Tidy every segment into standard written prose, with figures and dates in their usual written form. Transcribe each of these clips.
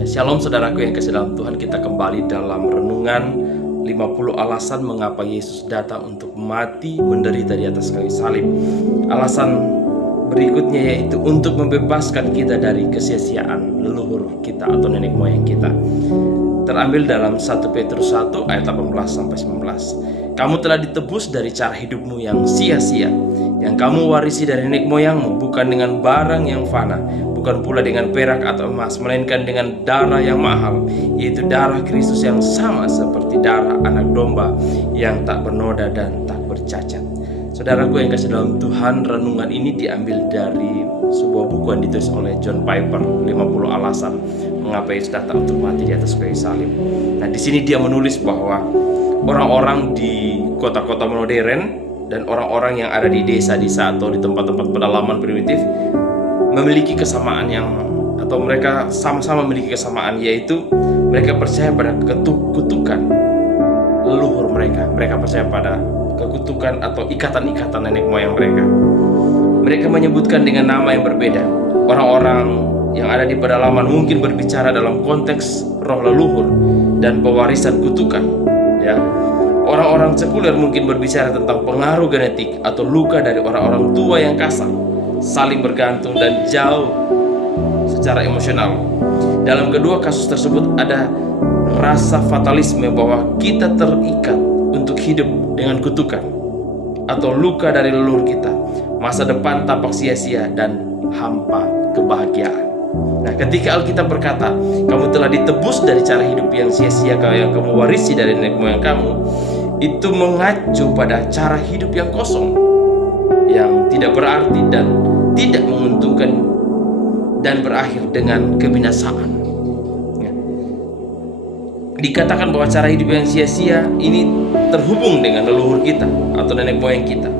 Shalom saudaraku yang kasih dalam Tuhan, kita kembali dalam renungan 50 alasan mengapa Yesus datang untuk mati menderita di atas kayu salib. Alasan berikutnya yaitu untuk membebaskan kita dari kesia-siaan leluhur kita atau nenek moyang kita. Terambil dalam 1 Petrus 1 ayat 18-19. Kamu telah ditebus dari cara hidupmu yang sia-sia, yang kamu warisi dari nenek moyangmu, bukan dengan barang yang fana, bukan pula dengan perak atau emas, melainkan dengan darah yang mahal, yaitu darah Kristus yang sama seperti darah anak domba yang tak bernoda dan tak bercacat. Saudaraku yang kasih dalam Tuhan, renungan ini diambil dari sebuah buku yang ditulis oleh John Piper, 50 alasan mengapa Yesus datang untuk mati di atas kayu salib. Nah, di sini dia menulis bahwa orang-orang di kota-kota modern dan orang-orang yang ada di desa-desa atau di tempat-tempat pedalaman primitif memiliki kesamaan atau mereka sama-sama memiliki kesamaan, yaitu mereka percaya pada kutukan leluhur mereka. Mereka percaya pada kekutukan atau ikatan-ikatan nenek moyang mereka. Mereka menyebutkan dengan nama yang berbeda. Orang-orang yang ada di pedalaman mungkin berbicara dalam konteks roh leluhur dan pewarisan kutukan, ya. Orang-orang sekuler mungkin berbicara tentang pengaruh genetik atau luka dari orang-orang tua yang kasar, saling bergantung dan jauh secara emosional. Dalam kedua kasus tersebut ada rasa fatalisme bahwa kita terikat untuk hidup dengan kutukan atau luka dari leluhur kita. Masa depan tampak sia-sia dan hampa kebahagiaan. Nah, ketika Alkitab berkata, kamu telah ditebus dari cara hidup yang sia-sia yang kamu warisi dari nenek moyang kamu, itu mengacu pada cara hidup yang kosong, yang tidak berarti dan tidak menguntungkan dan berakhir dengan kebinasaan. Dikatakan bahwa cara hidup yang sia-sia ini terhubung dengan leluhur kita atau nenek moyang kita.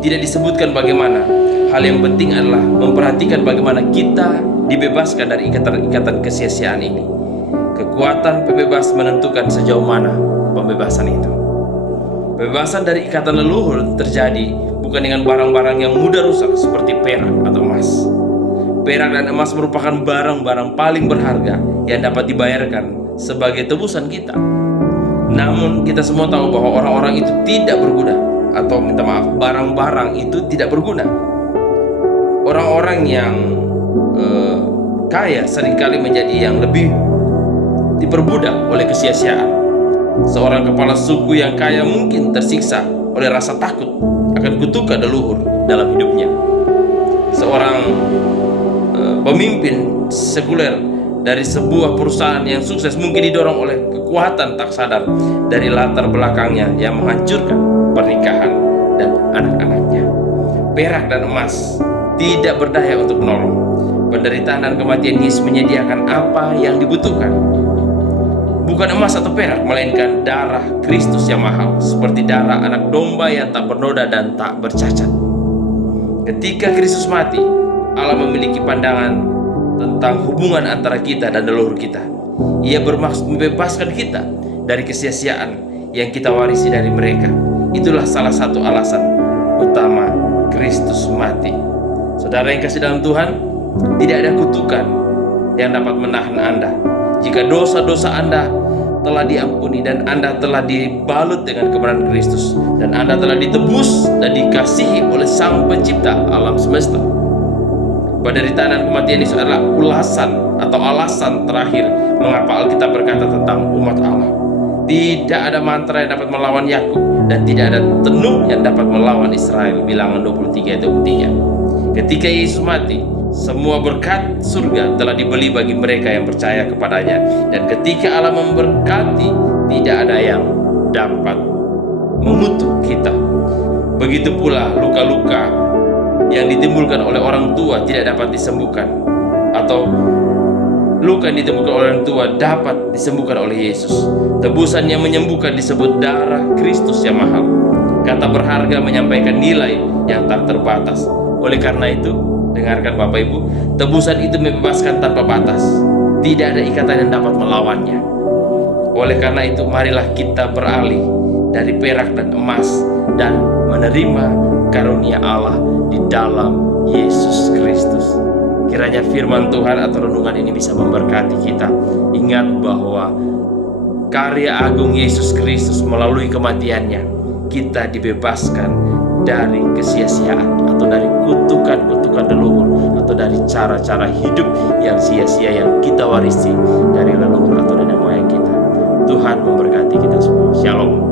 Tidak disebutkan bagaimana. Hal yang penting adalah memperhatikan bagaimana kita dibebaskan dari ikatan-ikatan kesia-siaan ini. Kekuatan pembebas menentukan sejauh mana pembebasan itu. Pembebasan dari ikatan leluhur terjadi bukan dengan barang-barang yang mudah rusak seperti perak atau emas. Perak dan emas merupakan barang-barang paling berharga yang dapat dibayarkan sebagai tebusan kita. Namun kita semua tahu bahwa orang-orang itu tidak berguna, atau minta maaf, barang-barang itu tidak berguna. Orang-orang yang kaya seringkali menjadi yang lebih diperbudak oleh kesia-siaan. Seorang kepala suku yang kaya mungkin tersiksa oleh rasa takut akan kutukan leluhur dalam hidupnya. Seorang pemimpin sekuler dari sebuah perusahaan yang sukses mungkin didorong oleh kekuatan tak sadar dari latar belakangnya yang menghancurkan pernikahan dan anak-anaknya. Perak dan emas tidak berdaya untuk menolong. Penderitaan dan kematian Yesus menyediakan apa yang dibutuhkan. Bukan emas atau perak, melainkan darah Kristus yang mahal, seperti darah anak domba yang tak bernoda dan tak bercacat. Ketika Kristus mati, Allah memiliki pandangan tentang hubungan antara kita dan leluhur kita. Ia bermaksud membebaskan kita dari kesia-siaan yang kita warisi dari mereka. Itulah salah satu alasan utama Kristus mati. Saudara yang kasih dalam Tuhan, tidak ada kutukan yang dapat menahan Anda. Jika dosa-dosa Anda telah diampuni dan Anda telah dibalut dengan kebenaran Kristus, dan Anda telah ditebus dan dikasihi oleh Sang Pencipta alam semesta. Penderitaan dan kematian Yesus adalah ulasan atau alasan terakhir mengapa Alkitab berkata tentang umat Allah. Tidak ada mantra yang dapat melawan Yakub, dan tidak ada tenung yang dapat melawan Israel. Bilangan 23 ayat 23. Ketika Yesus mati, semua berkat surga telah dibeli bagi mereka yang percaya kepadanya. Dan ketika Allah memberkati, tidak ada yang dapat mengutuk kita. Begitu pula luka-luka yang ditimbulkan oleh orang tua tidak dapat disembuhkan, atau luka yang ditimbulkan oleh orang tua dapat disembuhkan oleh Yesus. Tebusan yang menyembuhkan disebut darah Kristus yang mahal. Kata berharga menyampaikan nilai yang tak terbatas. Oleh karena itu, dengarkan Bapak Ibu, tebusan itu membebaskan tanpa batas. Tidak ada ikatan yang dapat melawannya. Oleh karena itu, marilah kita beralih dari perak dan emas dan menerima karunia Allah di dalam Yesus Kristus. Kiranya firman Tuhan atau renungan ini bisa memberkati kita. Ingat bahwa karya agung Yesus Kristus melalui kematiannya, kita dibebaskan dari kesia-siaan atau dari kutukan-kutukan leluhur, atau dari cara-cara hidup yang sia-sia yang kita warisi dari leluhur atau nenek moyang kita. Tuhan memberkati kita semua. Shalom.